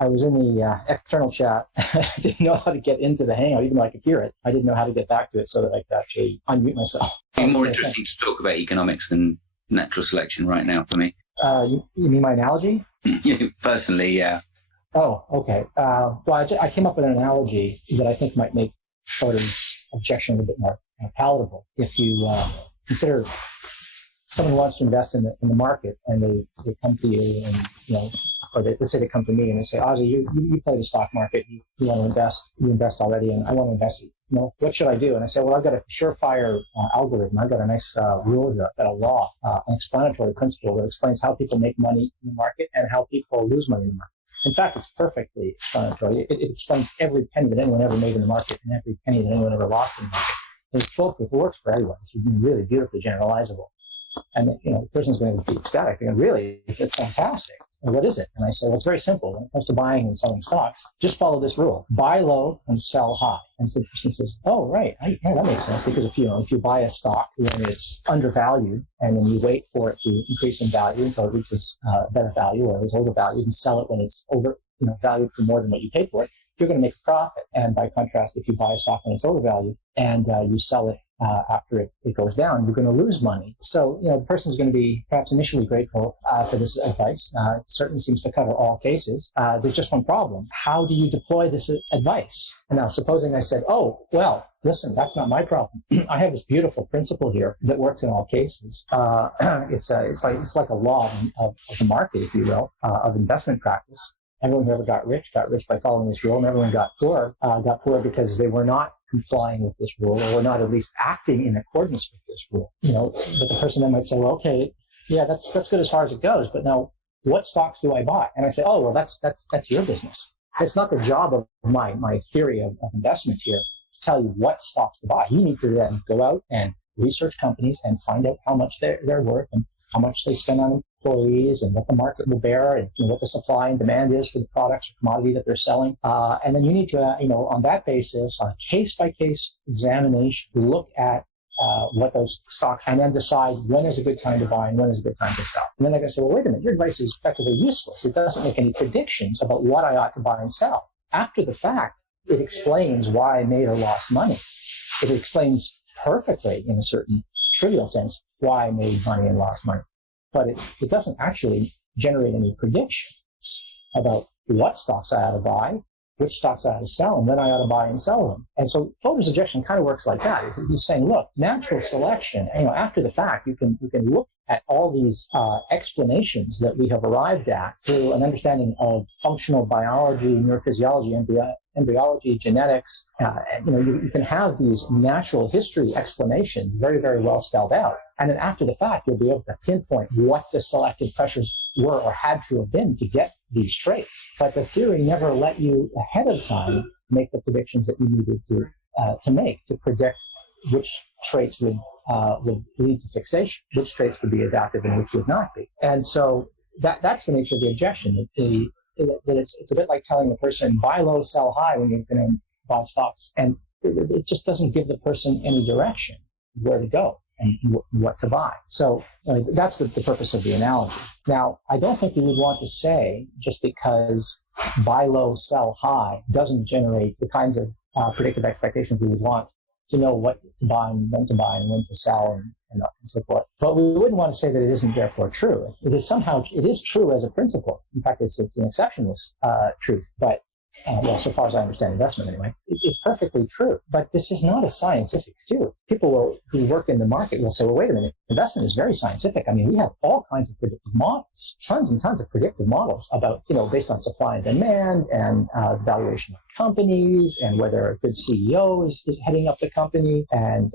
I was in the external chat. I didn't know how to get into the Hangout, even though I could hear it. I didn't know how to get back to it so that I could actually unmute myself. It's more interesting to talk about economics than natural selection right now for me. You mean my analogy? Personally, yeah. Oh, okay. Well, I came up with an analogy that I think might make Fodor's objection a bit more palatable. If you consider someone who wants to invest in the market, and they come to you, and or let's say they come to me and they say, Ozzy, you play the stock market, you want to invest, you invest already, and I want to invest. What should I do? And I say, well, I've got a surefire algorithm. I've got a nice rule here, I've got a law, an explanatory principle that explains how people make money in the market and how people lose money in the market. In fact, it's perfectly explanatory. It explains every penny that anyone ever made in the market and every penny that anyone ever lost in the market. And it's foolproof. It works for everyone. It's really beautifully generalizable. And the person's going to be ecstatic. They're going, really, it's fantastic. And what is it? And I say, well, it's very simple. When it comes to buying and selling stocks, just follow this rule: buy low and sell high. And so the person says, oh, right, yeah, that makes sense, because if you buy a stock when it's undervalued and then you wait for it to increase in value until it reaches better value, or it's overvalued, and sell it when it's valued for more than what you paid for it, you're going to make a profit. And by contrast, if you buy a stock when it's overvalued and you sell it after it goes down, you're going to lose money. So, the person's going to be perhaps initially grateful for this advice. It certainly seems to cover all cases. There's just one problem. How do you deploy this advice? And now, supposing I said, oh, well, listen, that's not my problem. I have this beautiful principle here that works in all cases. It's like a law of the market, if you will, of investment practice. Everyone who ever got rich by following this rule, and everyone got poor because they were not complying with this rule, or were not at least acting in accordance with this rule. But the person then might say, well, okay, yeah, that's good as far as it goes, but now what stocks do I buy? And I say, oh, well, that's your business. It's not the job of my theory of investment here to tell you what stocks to buy. You need to then go out and research companies and find out how much they're worth, and how much they spend on employees, and what the market will bear, and what the supply and demand is for the products or commodity that they're selling. And then you need to, on that basis, on a case-by-case examination, look at what those stocks, and then decide when is a good time to buy and when is a good time to sell. And then I can say, well, wait a minute, your advice is effectively useless. It doesn't make any predictions about what I ought to buy and sell. After the fact, it explains why I made or lost money. It explains perfectly, in a certain trivial sense, why I made money and lost money. But it doesn't actually generate any predictions about what stocks I ought to buy, which stocks I ought to sell, and when I ought to buy and sell them. And so Fodor's objection kind of works like that. He's saying, look, natural selection, after the fact, you can look at all these explanations that we have arrived at through an understanding of functional biology, neurophysiology, embryology, genetics. You can have these natural history explanations very, very well spelled out. And then after the fact, you'll be able to pinpoint what the selective pressures were or had to have been to get these traits. But the theory never let you ahead of time make the predictions that you needed to make to predict which traits would lead to fixation, which traits would be adaptive and which would not be. And so that's the nature of the objection. It's a bit like telling the person, buy low, sell high when you're going to buy stocks. And it just doesn't give the person any direction where to go and what to buy. So that's the purpose of the analogy. Now, I don't think we would want to say, just because buy low, sell high doesn't generate the kinds of predictive expectations we would want to know what to buy and when to sell and so forth. But we wouldn't want to say that it isn't therefore true. It is true as a principle. In fact, it's an exceptionless truth. But so far as I understand investment anyway, it's perfectly true. But this is not a scientific theory. People who work in the market will say, well, wait a minute, investment is very scientific. I mean, we have all kinds of predictive models, tons and tons of predictive models about, based on supply and demand and valuation of companies and whether a good CEO is heading up the company and,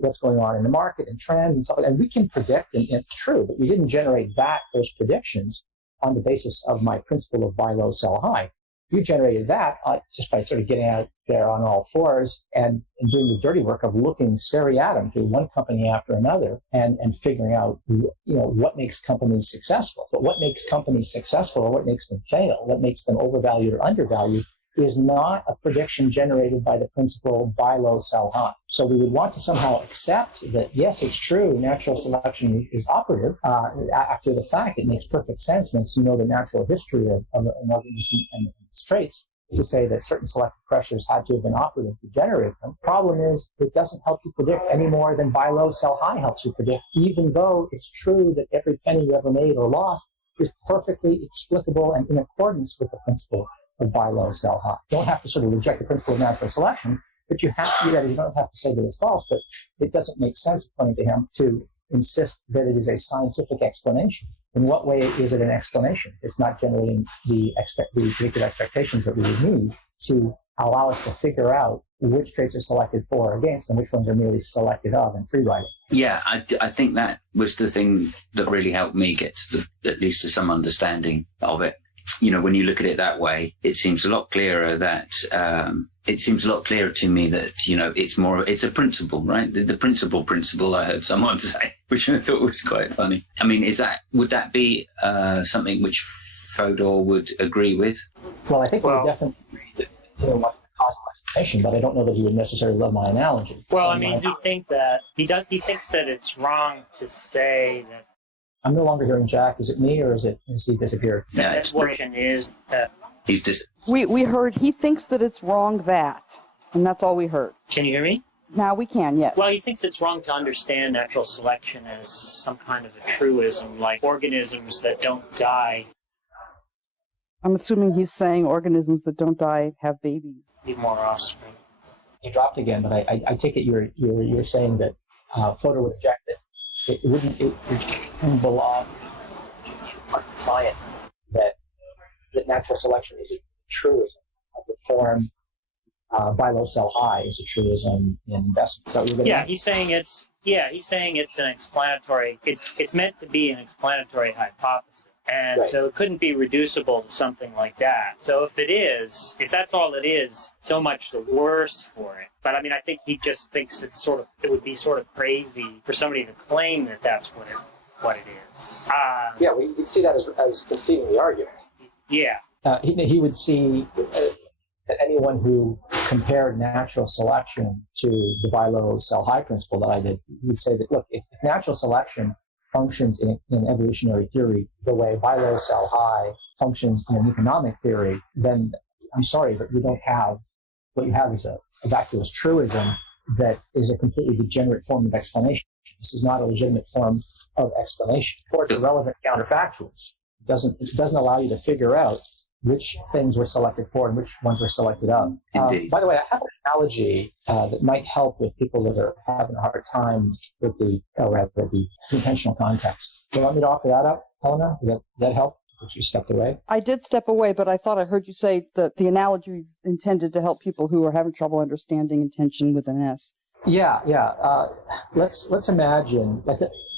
what's going on in the market and trends and stuff. And we can predict, and it's true, but we didn't generate those predictions on the basis of my principle of buy low, sell high. You generated that just by sort of getting out there on all fours and doing the dirty work of looking seriatim through one company after another and figuring out, what makes companies successful. But what makes companies successful, or what makes them fail, what makes them overvalued or undervalued, is not a prediction generated by the principle buy low, sell high. So we would want to somehow accept that, yes, it's true, natural selection is operative. After the fact, it makes perfect sense once you know the natural history of an organism and its traits, to say that certain selective pressures had to have been operative to generate them. Problem is, it doesn't help you predict any more than buy low, sell high helps you predict, even though it's true that every penny you ever made or lost is perfectly explicable and in accordance with the principle of buy low, sell high. You don't have to sort of reject the principle of natural selection, but you have to do that. You don't have to say that it's false, but it doesn't make sense, according to him, to insist that it is a scientific explanation. In what way is it an explanation? It's not generating the predicted expectations that we would need to allow us to figure out which traits are selected for or against and which ones are merely selected of in free riding. Yeah, I think that was the thing that really helped me get to at least to some understanding of it. You know, when you look at it that way, it seems a lot clearer that it seems a lot clearer to me that, you know, it's a principle, right? The principle I heard someone say, which I thought was quite funny. I mean, would that be something which Fodor would agree with? Well, I think he would definitely agree that he would want the causal explanation, but I don't know that he would necessarily love my analogy. Well, I mean, he thinks that it's wrong to say that. I'm no longer hearing Jack. Is it me or has he disappeared? Yeah, the question is that he's just. We heard he thinks that it's wrong that, and that's all we heard. Can you hear me? Now we can, yes. Well, he thinks it's wrong to understand natural selection as some kind of a truism, like organisms that don't die. I'm assuming he's saying organisms that don't die have babies. Need more offspring. You dropped again, but I take it you're saying that Fodor would object that it wouldn't belong to science that natural selection is a truism of the form buy low, sell high is a truism in investment. So he's saying it's an explanatory. It's meant to be an explanatory hypothesis. And right. So it couldn't be reducible to something like that. So if that's all it is, so much the worse for it. But I mean, I think he just thinks it would be sort of crazy for somebody to claim that that's what it is. we'd see that as conceding the argument. Yeah. He would see that anyone who compared natural selection to the buy low, sell high principle that I did, would say that, look, if natural selection functions in evolutionary theory the way buy low, sell high functions in an economic theory, then I'm sorry, but what you have is a vacuous truism that is a completely degenerate form of explanation. This is not a legitimate form of explanation. For the relevant counterfactuals, it doesn't allow you to figure out which things were selected for and which ones were selected of. By the way, I have an analogy that might help with people that are having a hard time with the intentional context. Do you want me to offer that up, Helena? Does that help? If you stepped away? I did step away, but I thought I heard you say that the analogy is intended to help people who are having trouble understanding intention with an S. Yeah. Let's imagine,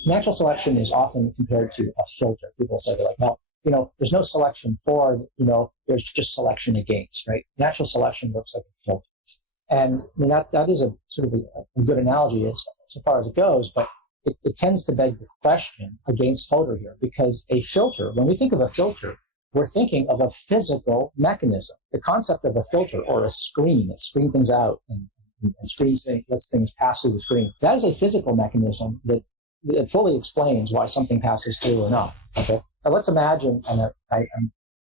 natural selection is often compared to a filter. People say, there's no selection for, there's just selection against, right? Natural selection works like a filter. And I mean, that is a sort of a good analogy as far as it goes, but it tends to beg the question against Fodor here, because a filter, when we think of a filter, we're thinking of a physical mechanism. The concept of a filter or a screen that screens things out and lets things pass through the screen, that is a physical mechanism that fully explains why something passes through or not. Okay. Now let's imagine, and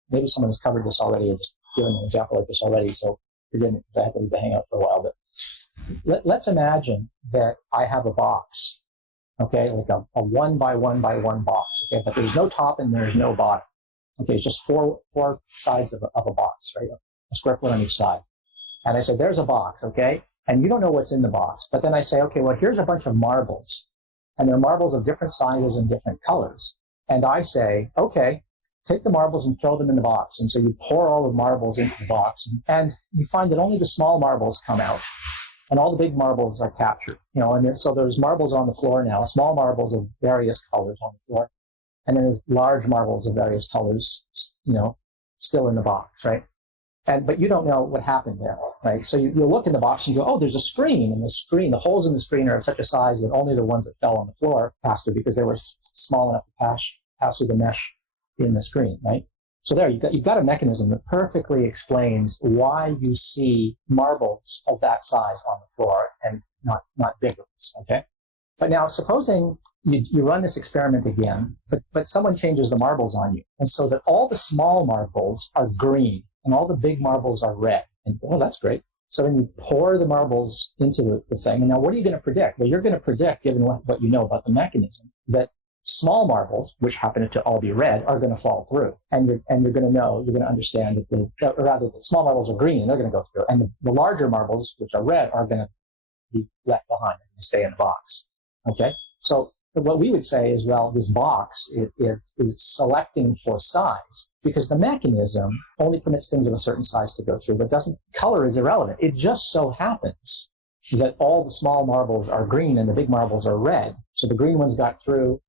maybe someone has covered this already or just given an example like this already, so forgive me if I had to hang out for a while, but let's imagine that I have a box, okay, like a 1 by 1 by 1 box, okay, but there's no top and there's no bottom. Okay, it's just four sides of a box, right? A square foot on each side. And I said, there's a box, okay? And you don't know what's in the box. But then I say, okay, well, here's a bunch of marbles. And they're marbles of different sizes and different colors. And I say, okay, take the marbles and throw them in the box. And so you pour all the marbles into the box. And you find that only the small marbles come out. And all the big marbles are captured. So there's marbles on the floor now, small marbles of various colors on the floor. And then there's large marbles of various colors, still in the box, right? But you don't know what happened there, right? So you look in the box and you go, oh, there's a screen, and the holes in the screen are of such a size that only the ones that fell on the floor passed through because they were small enough to pass through the mesh in the screen, right? So there, you've got a mechanism that perfectly explains why you see marbles of that size on the floor and not bigger ones, okay? But now, supposing you run this experiment again, but someone changes the marbles on you, and so that all the small marbles are green and all the big marbles are red. And, oh, that's great. So then you pour the marbles into the thing. And now what are you going to predict? Well, you're going to predict, given what you know about the mechanism, that small marbles, which happen to all be red, are going to fall through. And you're going to understand that the small marbles are green and they're going to go through. And the larger marbles, which are red, are going to be left behind and stay in the box. Okay? So what we would say is, well, this box it is selecting for size because the mechanism only permits things of a certain size to go through, but color is irrelevant. It just so happens that all the small marbles are green and the big marbles are red. So the green ones got through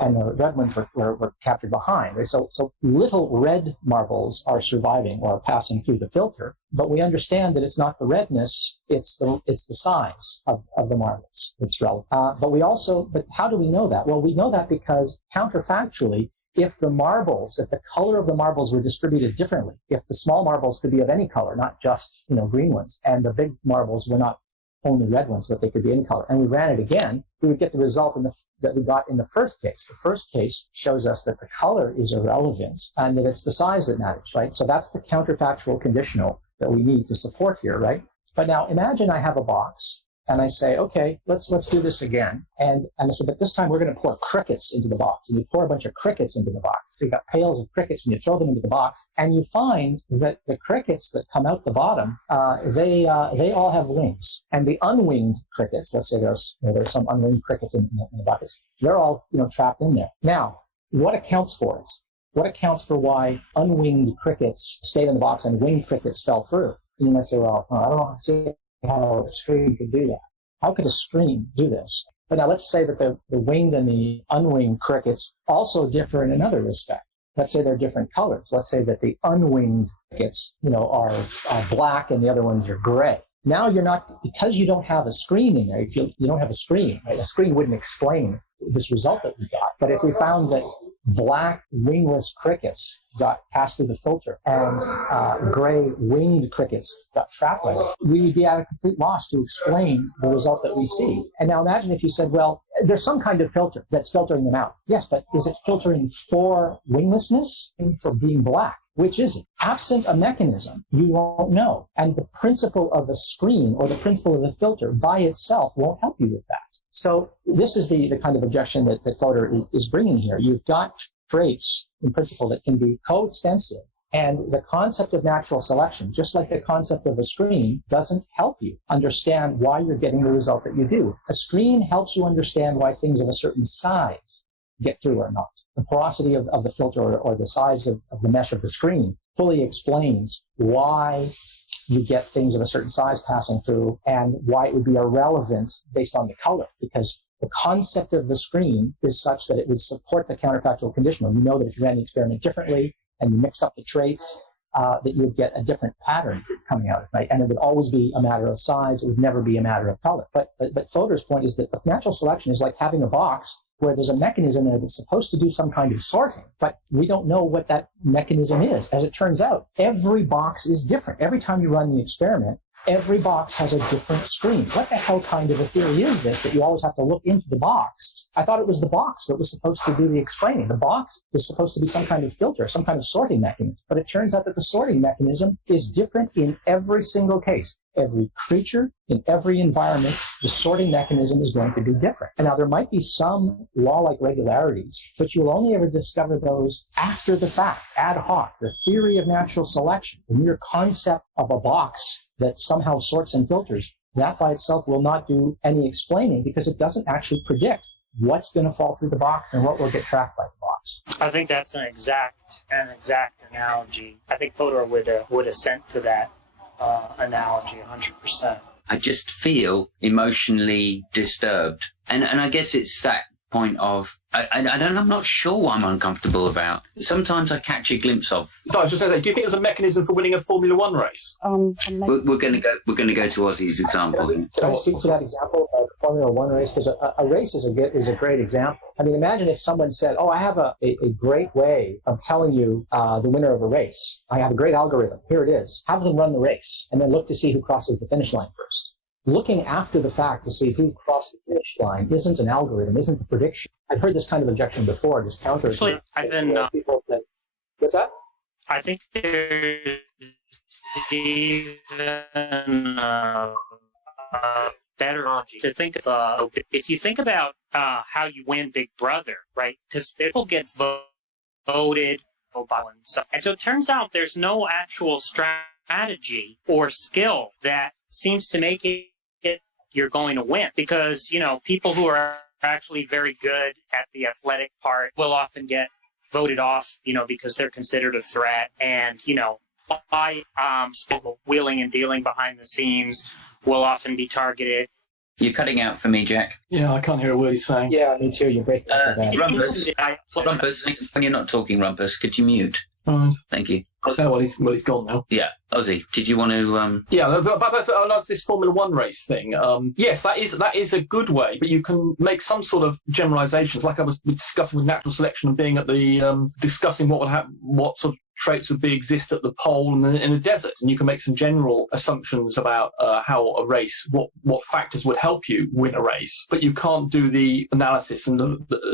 and the red ones were captured behind. So little red marbles are surviving or passing through the filter, but we understand that it's not the redness, it's the size of the marbles that's relevant. But how do we know that? Well, we know that because counterfactually, if the color of the marbles were distributed differently, if the small marbles could be of any color, not just green ones, and the big marbles were not only red ones, but they could be any color, and we ran it again, we would get the result that we got in the first case. The first case shows us that the color is irrelevant and that it's the size that matters, right? So that's the counterfactual conditional that we need to support here, right? But now imagine I have a box and I say, okay, let's do this again. And I said, but this time we're going to pour crickets into the box. And you pour a bunch of crickets into the box. So you've got pails of crickets and you throw them into the box. And you find that the crickets that come out the bottom, they all have wings. And the unwinged crickets, let's say there's some unwinged crickets in the buckets, they're all trapped in there. Now, what accounts for it? What accounts for why unwinged crickets stayed in the box and winged crickets fell through? And you might say, well, I don't know how a screen could do that. How could a screen do this? But now let's say that the winged and the unwinged crickets also differ in another respect. Let's say they're different colors. Let's say that the unwinged crickets, are black and the other ones are gray. Now because you don't have a screen in there, you don't have a screen, right? A screen wouldn't explain this result that we got. But if we found that black wingless crickets got passed through the filter and gray winged crickets got trapped by it, we would be at a complete loss to explain the result that we see. And now imagine if you said, well, there's some kind of filter that's filtering them out. Yes, but is it filtering for winglessness and for being black? Which is it? Absent a mechanism, you won't know. And the principle of the screen or the principle of the filter by itself won't help you with that. So this is the kind of objection that Fodor is bringing here. You've got traits in principle that can be coextensive. And the concept of natural selection, just like the concept of a screen, doesn't help you understand why you're getting the result that you do. A screen helps you understand why things of a certain size get through or not. The porosity of the filter or the size of the mesh of the screen fully explains why you get things of a certain size passing through and why it would be irrelevant based on the color, because the concept of the screen is such that it would support the counterfactual conditional. You know that if you ran the experiment differently and you mixed up the traits, that you would get a different pattern coming out, right? And it would always be a matter of size. It would never be a matter of color. But Fodor's point is that natural selection is like having a box where there's a mechanism there that's supposed to do some kind of sorting, but we don't know what that mechanism is. As it turns out, every box is different. Every time you run the experiment, every box has a different screen. What the hell kind of a theory is this that you always have to look into the box? I thought it was the box that was supposed to do the explaining. The box is supposed to be some kind of filter, some kind of sorting mechanism. But it turns out that the sorting mechanism is different in every single case. Every creature, in every environment, the sorting mechanism is going to be different. And now there might be some law-like regularities, but you'll only ever discover those after the fact, ad hoc. The theory of natural selection, the mere concept of a box that somehow sorts and filters, that by itself will not do any explaining because it doesn't actually predict what's going to fall through the box and what will get trapped by the box. I think that's an exact analogy. I think Fodor would assent to that analogy 100%. I just feel emotionally disturbed. And I guess it's that point of, I'm not sure what I'm uncomfortable about. Sometimes I catch a glimpse of. So I was just saying that. Do you think there's a mechanism for winning a Formula One race? We're going to go to Ozzy's example. Can I speak to that example of the Formula One race? Because a race is a great example. I mean, imagine if someone said, "Oh, I have a great way of telling you the winner of a race. I have a great algorithm. Here it is. Have them run the race, and then look to see who crosses the finish line first." Looking after the fact to see who crossed the finish line isn't an algorithm, isn't a prediction. I've heard this kind of objection before. This counter. Actually, people that. What's that? I think there's even better analogy to think of. If you think about how you win Big Brother, right? Because people get voted, and so it turns out there's no actual strategy or skill that seems to make it you're going to win, because people who are actually very good at the athletic part will often get voted off, because they're considered a threat, and wheeling and dealing behind the scenes will often be targeted. You're cutting out for me, Jack. Yeah, I can't hear a word he's saying. Yeah, me too. You're breaking up. Rumpus, when you're not talking, Rumpus, could you mute? Right. Thank you. Well, he's gone now. Yeah. Ozzy, did you want to... Yeah, about this Formula One race thing. Yes, that is a good way, but you can make some sort of generalizations, like I was discussing with natural selection and being at the discussing what would happen, what sort of traits would exist at the pole and in the desert, and you can make some general assumptions about how a race, what factors would help you win a race, but you can't do the analysis and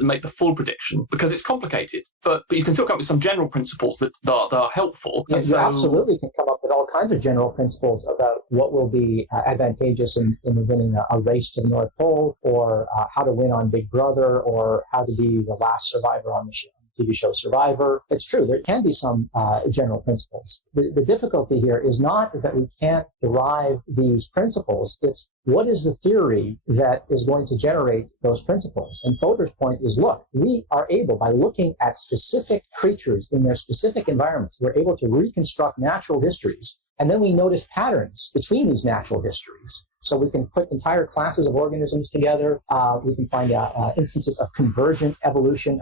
make the full prediction because it's complicated. But you can still come up with some general principles that are helpful. Yeah, you absolutely can come up with all kinds of general principles about what will be advantageous in winning a race to the North Pole, or how to win on Big Brother, or how to be the last survivor on the TV show Survivor. It's true, there can be some general principles. The difficulty here is not that we can't derive these principles, it's what is the theory that is going to generate those principles? And Fodor's point is, look, we are able, by looking at specific creatures in their specific environments, we're able to reconstruct natural histories, and then we notice patterns between these natural histories. So we can put entire classes of organisms together. We can find instances of convergent evolution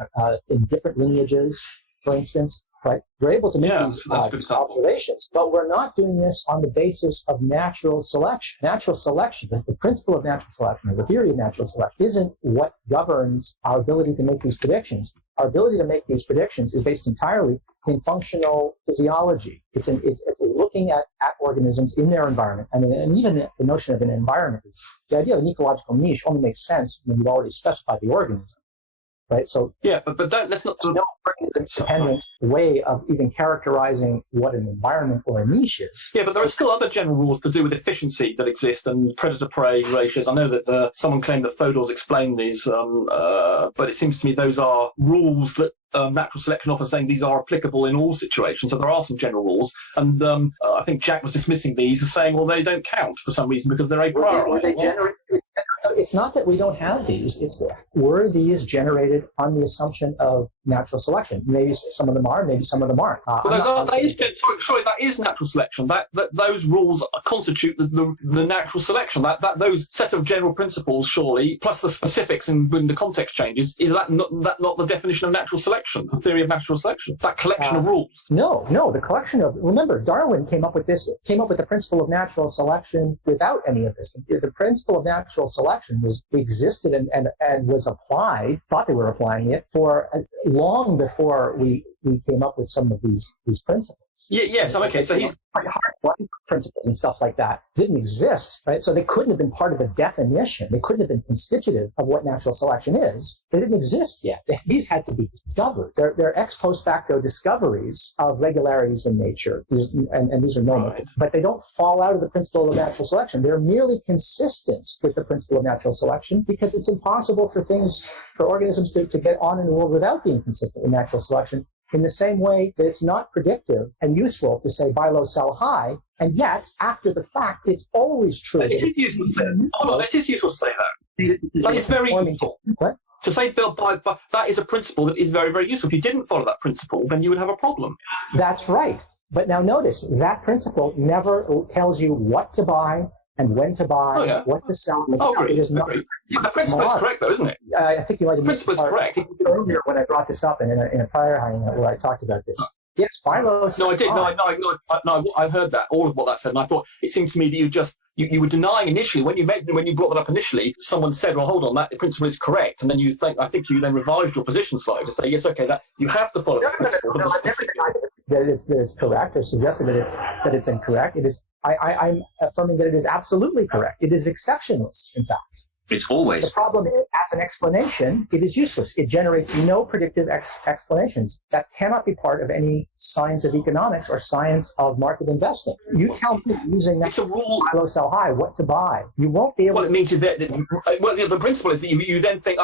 in different lineages, for instance. Right? We're able to make these observations, but we're not doing this on the basis of natural selection. Natural selection, the principle of natural selection, or the theory of natural selection, isn't what governs our ability to make these predictions. Our ability to make these predictions is based entirely in functional physiology. It's looking at organisms in their environment. I mean, and even the notion of an environment is, the idea of an ecological niche only makes sense when you've already specified the organism. Right. So yeah, but let's not. No independent way of even characterizing what an environment or a niche is. Yeah, but there are still other general rules to do with efficiency that exist and predator-prey ratios. I know that someone claimed that Fodor's explained these, but it seems to me those are rules that natural selection offers, saying these are applicable in all situations. So there are some general rules, and I think Jack was dismissing these as saying, well, they don't count for some reason because they're a priori. It's not that we don't have these. It's that were these generated on the assumption of natural selection? Maybe some of them are, maybe some of them aren't. That is natural selection. That those rules constitute the natural selection. That those set of general principles, surely, plus the specifics and when the context changes, is that not the definition of natural selection? The theory of natural selection. That collection of rules. No. The collection of. Remember, Darwin came up with the principle of natural selection without any of this. The principle of natural selection existed and was applied, thought they were applying it for long before we came up with some of these principles. Yes, okay. So he's hard principles and stuff like that didn't exist, right? So they couldn't have been part of the definition. They couldn't have been constitutive of what natural selection is. They didn't exist yet. These had to be discovered. They're ex post facto discoveries of regularities in nature, and these are normal, right. But they don't fall out of the principle of natural selection. They're merely consistent with the principle of natural selection because it's impossible for organisms to get on in the world without being consistent with natural selection. In the same way that it's not predictive and useful to say buy low, sell high, and yet, after the fact, it's always true. It is useful to say that. It is useful to say that. But it's very useful. What? To say that is a principle that is very, very useful. If you didn't follow that principle, then you would have a problem. That's right. But now notice, that principle never tells you what to buy, and when to buy, what to sell. Agree. It is not. Yeah, the principle is correct, though, isn't it? I think you might have principle is correct. Earlier when I brought this up in a prior hangout where I talked about this. Yes, Philos. No, I did. No, I heard that, all of what that said, and I thought it seemed to me that you were denying initially when you brought that up initially. Someone said, "Well, hold on, that the principle is correct," and then I think you then revised your position slightly to say, "Yes, okay, that you have to follow the principle." No, I never denied that it's correct or suggested that it's incorrect. It is. I'm affirming that it is absolutely correct. It is exceptionless, in fact. It's always. The problem is, as an explanation, it is useless. It generates no predictive explanations. That cannot be part of any science of economics or science of market investing. You tell me using that buy low, sell high, what to buy. You won't be able Well, it means that the principle is that you then think,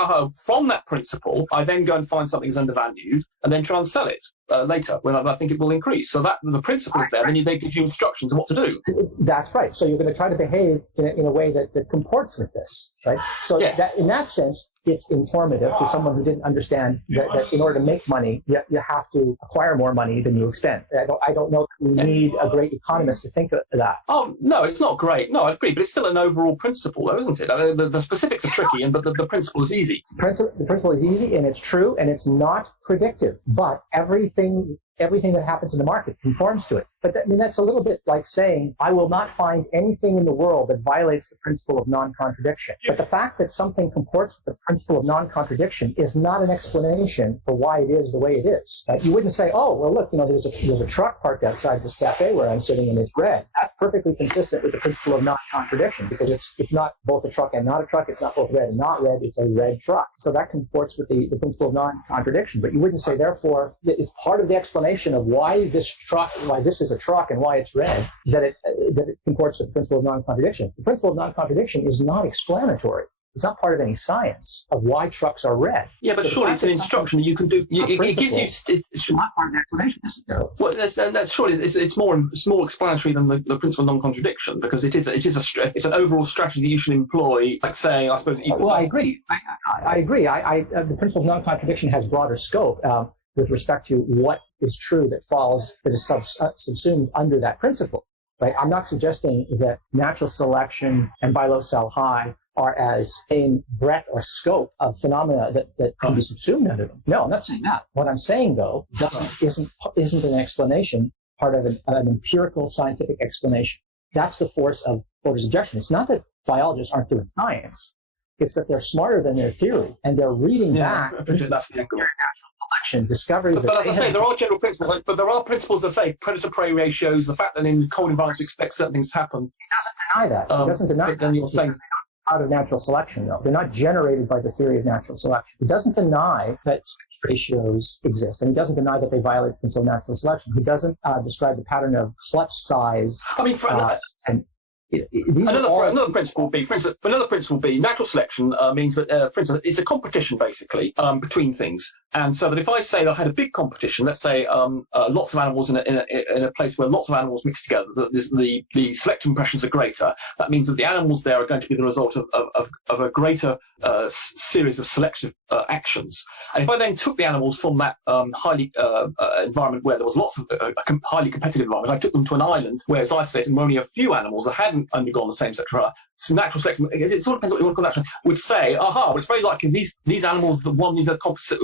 from that principle, I then go and find something that's undervalued and then try and sell it later when I think it will increase. So that the principle is there, then they give you instructions on what to do. That's right. So you're going to try to behave in a way that comports with this, right? So that in that sense, it's informative to someone who didn't understand that in order to make money, you have to acquire more money than you expend. I don't know if we need a great economist to think of that. Oh, no, it's not great. No, I agree, but it's still an overall principle, though, isn't it? I mean, the specifics are tricky, but the principle is easy. The principle is easy, and it's true, and it's not predictive. But everything that happens in the market conforms to it. But that's a little bit like saying, I will not find anything in the world that violates the principle of non-contradiction. But the fact that something comports with the principle of non-contradiction is not an explanation for why it is the way it is. You wouldn't say, oh, well, look, there's a truck parked outside this cafe where I'm sitting and it's red. That's perfectly consistent with the principle of non-contradiction because it's not both a truck and not a truck. It's not both red and not red. It's a red truck. So that comports with the principle of non-contradiction. But you wouldn't say, therefore, that it's part of the explanation of why this is a truck and why it's red, that it comports with the principle of non-contradiction. The principle of non-contradiction is not explanatory. It's not part of any science of why trucks are red. Yeah, but surely it's an instruction you can do. It gives you. It's not part of the explanation necessarily. Well, that's surely it's more explanatory than the principle of non-contradiction because it's an overall strategy that you should employ. Like saying, I suppose. I agree. I agree. The principle of non-contradiction has broader scope. With respect to what is true that is subsumed under that principle, right? I'm not suggesting that natural selection and buy low, sell high are as same breadth or scope of phenomena that can be subsumed under them. No, I'm not saying that. What I'm saying, though, isn't an explanation, part of an empirical scientific explanation. That's the force of Fodor's objection. It's not that biologists aren't doing science. It's that they're smarter than their theory, and they're reading back that's the natural selection discoveries. But as I say, there are general principles, but there are principles that say predator-prey ratios, the fact that in cold environments you expect certain things to happen. He doesn't deny that. He doesn't deny that. Then you're saying out of natural selection, though. They're not generated by the theory of natural selection. He doesn't deny that ratios exist, and he doesn't deny that they violate the principle of natural selection. He doesn't describe the pattern of clutch size. I mean, another principle would be natural selection means that, for instance, it's a competition basically between things. And so that if I say that I had a big competition, let's say lots of animals in a place where lots of animals mix together, the selection impressions are greater. That means that the animals there are going to be the result of a greater series of selective actions. And if I then took the animals from that highly environment where there was lots of highly competitive environment, I took them to an island where it's isolated and where only a few animals that hadn't undergone the same selection. So natural selection, it sort of depends what you want to call natural, would say, well, it's very likely these animals that won these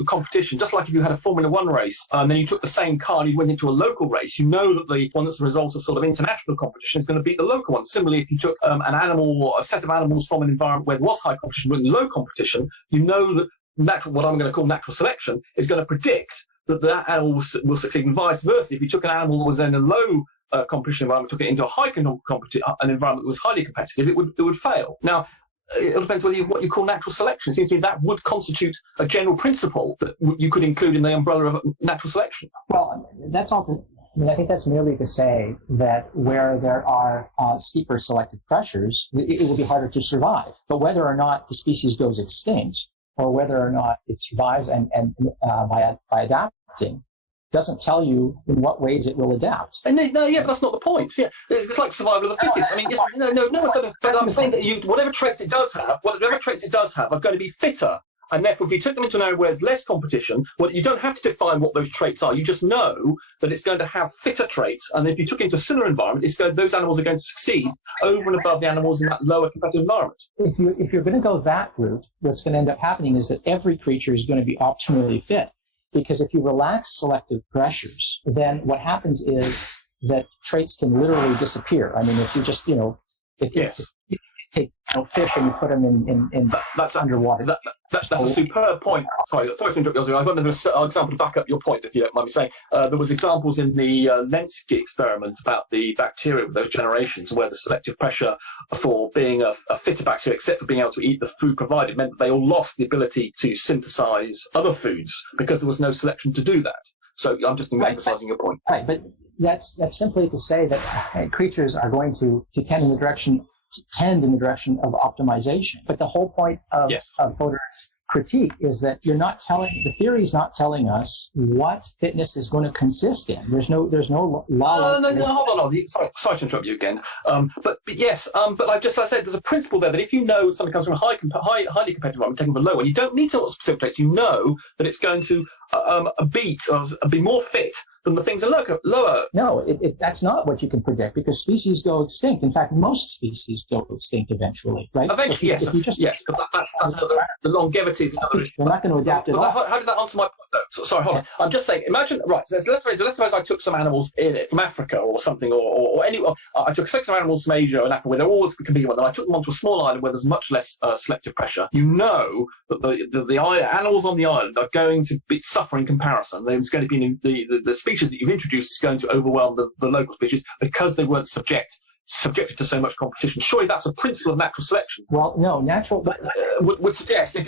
competition, just like if you had a Formula One race, and then you took the same car and you went into a local race, you know that the one that's the result of sort of international competition is going to beat the local one. Similarly, if you took an animal or a set of animals from an environment where there was high competition with low competition, you know that what I'm going to call natural selection is going to predict that animal will succeed, and vice versa. If you took an animal that was in a low competition environment, took it into a high an environment that was highly competitive, it would fail. Now, it depends what you call natural selection. It seems to me that would constitute a general principle that you could include in the umbrella of natural selection. Well, that's all. I think that's merely to say that where there are steeper selective pressures, it will be harder to survive. But whether or not the species goes extinct, or whether or not it survives and by adapting, doesn't tell you in what ways it will adapt. But that's not the point. Yeah, it's like survival of the fittest. I mean, no. But I'm saying that whatever traits it does have are going to be fitter And therefore, if you took them into an area where there's less competition, well, you don't have to define what those traits are. You just know that it's going to have fitter traits. And if you took it into a similar environment, those animals are going to succeed over and above the animals in that lower competitive environment. If you're going to go that route, what's going to end up happening is that every creature is going to be optimally fit. Because if you relax selective pressures, then what happens is that traits can literally disappear. I mean, if you just, if you take fish and you put them in that's underwater. That's a superb point. Sorry to interrupt you. I've got another example to back up your point, if you don't mind me saying. There was examples in the Lenski experiment about the bacteria with those generations, where the selective pressure for being a fitter bacteria, except for being able to eat the food provided, meant that they all lost the ability to synthesize other foods because there was no selection to do that. So I'm just emphasizing your point. Right, but that's simply to say that creatures are going to tend in the direction of optimization. But the whole point of Fodor's critique is that the theory is not telling us what fitness is going to consist in. There's no law. No, hold on, Ozzy. Sorry to interrupt you again. But I said there's a principle there that if you know something comes from a highly competitive environment, taking the low one, you don't need to know what specific traits. You know that it's going to beat or be more fit than the things are lower. No, that's not what you can predict, because species go extinct. In fact, most species go extinct eventually, right? Eventually, so yes. But that's another, the longevity is another issue. We're not going to adapt at all. How did that answer my point, though? Sorry, hold on. I'm just saying, imagine, right, so let's suppose I took some animals from Africa or something, or I took 6 animals from Asia and Africa where they're all competing with them. I took them onto a small island where there's much less selective pressure. You know that the animals on the island are going to suffer in comparison. There's going to be the species that you've introduced is going to overwhelm the local species because they weren't subjected to so much competition. Surely that's a principle of natural selection. Well, no, natural would suggest.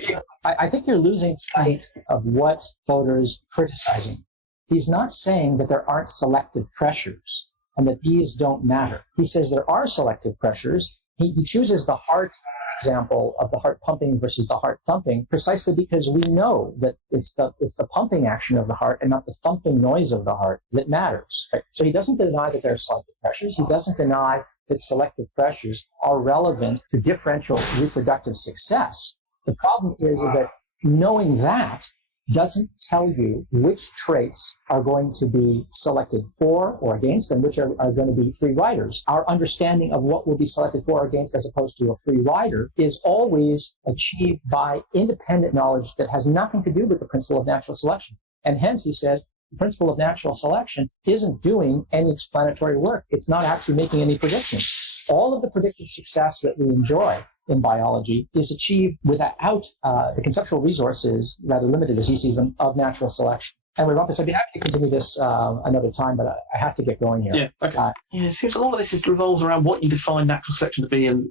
I think you're losing sight of what Fodor is criticizing. He's not saying that there aren't selective pressures and that these don't matter. He says there are selective pressures. He chooses the heart example of the heart pumping versus the heart thumping precisely because we know that it's the pumping action of the heart and not the thumping noise of the heart that matters. Right? So he doesn't deny that there are selective pressures. He doesn't deny that selective pressures are relevant to differential reproductive success. The problem is that knowing that doesn't tell you which traits are going to be selected for or against and which are going to be free riders. Our understanding of what will be selected for or against as opposed to a free rider is always achieved by independent knowledge that has nothing to do with the principle of natural selection. And hence, he says, the principle of natural selection isn't doing any explanatory work. It's not actually making any predictions. All of the predicted success that we enjoy in biology is achieved without the conceptual resources, rather limited as he sees them, of natural selection. Anyway, Rumpus, I'd be happy to continue this another time, but I have to get going here. Yeah, okay. It seems a lot of this revolves around what you define natural selection to be and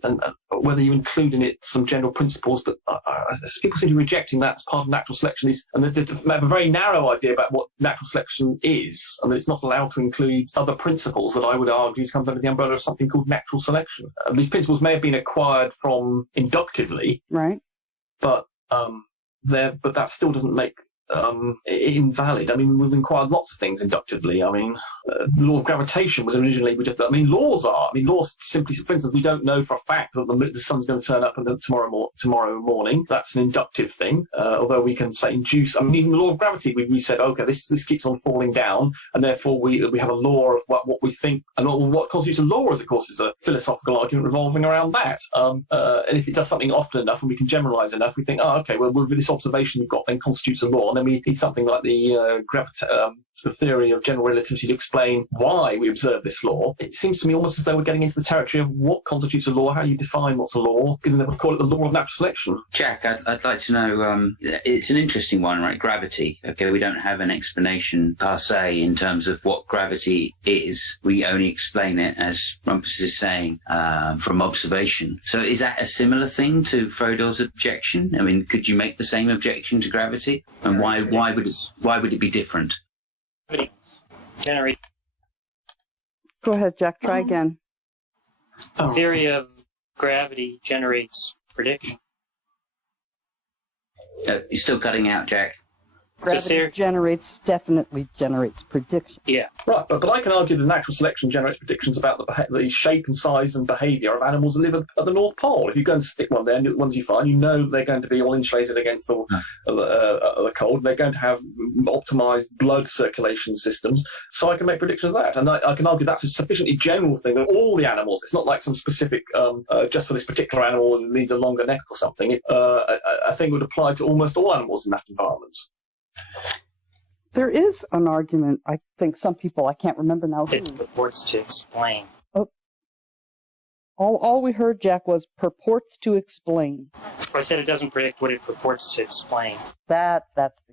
whether you include in it some general principles, but people seem to be rejecting that as part of natural selection. And they have a very narrow idea about what natural selection is, and that it's not allowed to include other principles that I would argue comes under the umbrella of something called natural selection. These principles may have been acquired from inductively, right? But that still doesn't make invalid. I mean, we've acquired lots of things inductively. I mean, the law of gravitation was originally laws simply, for instance, we don't know for a fact that the sun's going to turn up tomorrow morning. That's an inductive thing, although we can say induce. I mean, even the law of gravity, we said, okay, this keeps on falling down, and therefore we have a law of what we think, and what constitutes a law, of course, is a philosophical argument revolving around that. And if it does something often enough and we can generalize enough, we think, okay, well, with this observation you've got, then constitutes a law. And then we need something like the theory of general relativity to explain why we observe this law. It seems to me almost as though we're getting into the territory of what constitutes a law, how you define what's a law, given that we call it the law of natural selection. Jack, I'd like to know, it's an interesting one, right? Gravity. Okay, we don't have an explanation per se in terms of what gravity is. We only explain it, as Rumpus is saying, from observation. So is that a similar thing to Fodor's objection? I mean, could you make the same objection to gravity? And why would it be different? Generate. Go ahead, Jack. Try again. The theory of gravity generates prediction. You're still cutting out, Jack. Gravity definitely generates prediction. Yeah. Right, but I can argue that natural selection generates predictions about the shape and size and behaviour of animals that live at the North Pole. If you go and stick one there, and the ones you find, you know they're going to be all insulated against the cold. They're going to have optimised blood circulation systems, so I can make predictions of that. And I can argue that's a sufficiently general thing that all the animals, it's not like some specific, just for this particular animal that needs a longer neck or something. I think it would apply to almost all animals in that environment. There is an argument, I think some people, I can't remember now who. It purports to explain. All we heard, Jack, was purports to explain. I said it doesn't predict what it purports to explain. That's